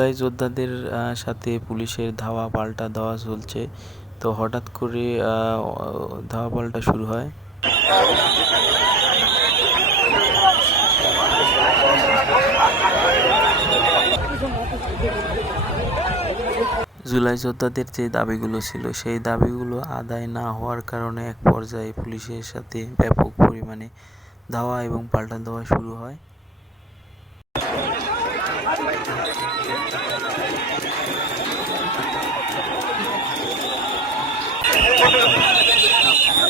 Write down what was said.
জুলাই যোদ্ধাদের সাথে পুলিশের ধাওয়া পাল্টা দেওয়া চলছে। তো হঠাৎ করে ধাওয়া পাল্টা শুরু হয়। জুলাই যোদ্ধাদের যে দাবিগুলো ছিল, সেই দাবিগুলো আদায় না হওয়ার কারণে এক পর্যায়ে পুলিশের সাথে ব্যাপক পরিমাণে ধাওয়া এবং পাল্টা দেওয়া শুরু হয়।